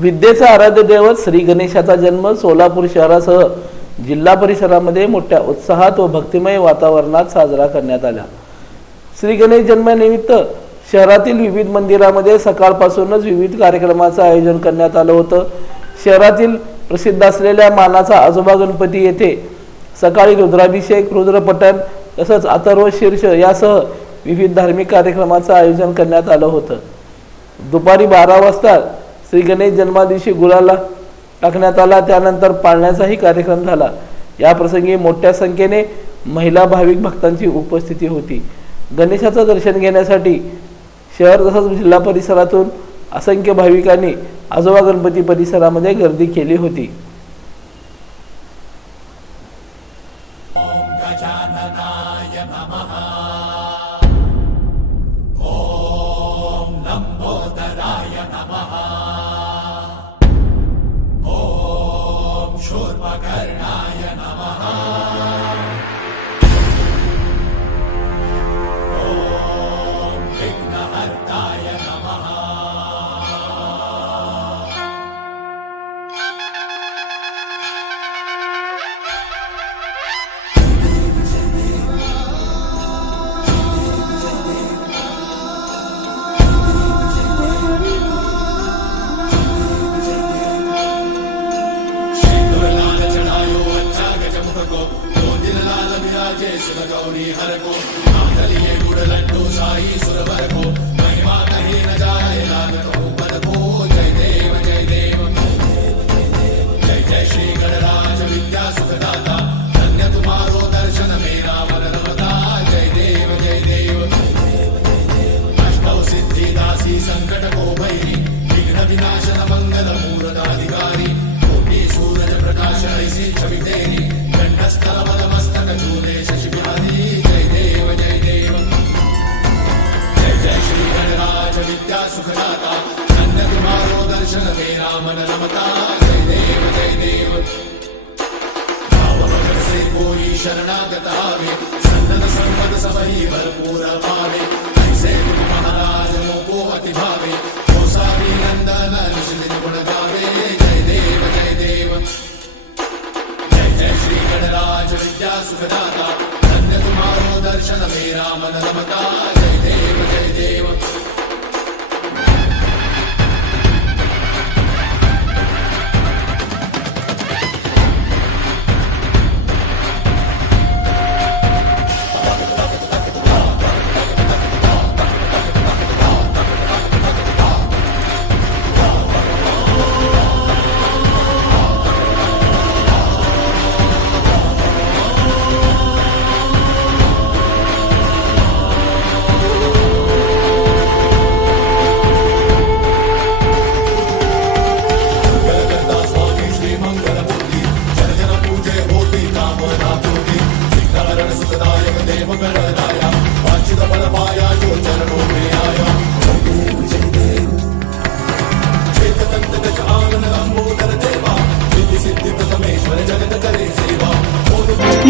विद्येचा आराध्य दैवत श्री गणेशाचा जन्म सोलापूर शहरासह जिल्हा परिसरामध्ये मोठ्या उत्साहात व भक्तिमय वातावरणात साजरा करण्यात आला. श्री गणेश जन्मानिमित्त शहरातील विविध मंदिरामध्ये सकाळपासूनच विविध कार्यक्रमाचं आयोजन करण्यात आलं होतं. शहरातील प्रसिद्ध असलेल्या मानाचा आजोबा गणपती येथे सकाळी रुद्राभिषेक रुद्रपठण तसंच अथर्व शीर्ष यासह विविध धार्मिक कार्यक्रमाचं आयोजन करण्यात आलं होतं. दुपारी बारा वाजता श्री गणेश जन्मादिवशी गुलाला टाकण्यात आला. त्यानंतर पाळण्याचाही कार्यक्रम झाला. या प्रसंगी मोठ्या संख्येने महिला भाविक भक्तांची उपस्थिती होती. गणेशाचं दर्शन घेण्यासाठी शहर तसंच जिल्हा परिसरातून असंख्य भाविकांनी आजोबा गणपती परिसरामध्ये गर्दी केली होती. शूर्पकर्णाय नमः. శివ గౌరీ హరకో మాతలియే గుడలంటూ సాయి సురవరకో మహిమా కహీన జాయ నాగతో పదకో జై దేవ జై దేవ. జై జై శ్రీ గణరాజ విద్యా సంకట కో విఘ్న వినాశన మంగళము. మన నమత జయ దేవ జయ దేవ భావభగత సే కోయి శరణాగతావే సన్నద సంపద సభై భరపూర భావే ఐసే గురు మహారాజ మోకో అతి భావే కోసావి నందన నిషిదిన గుణ గావే జయ దేవ జయ దేవ జయ జయ శ్రీ గణరాజ విద్యా సుఖదాత ధన్య తుమారో దర్శన మేరా మన నమతా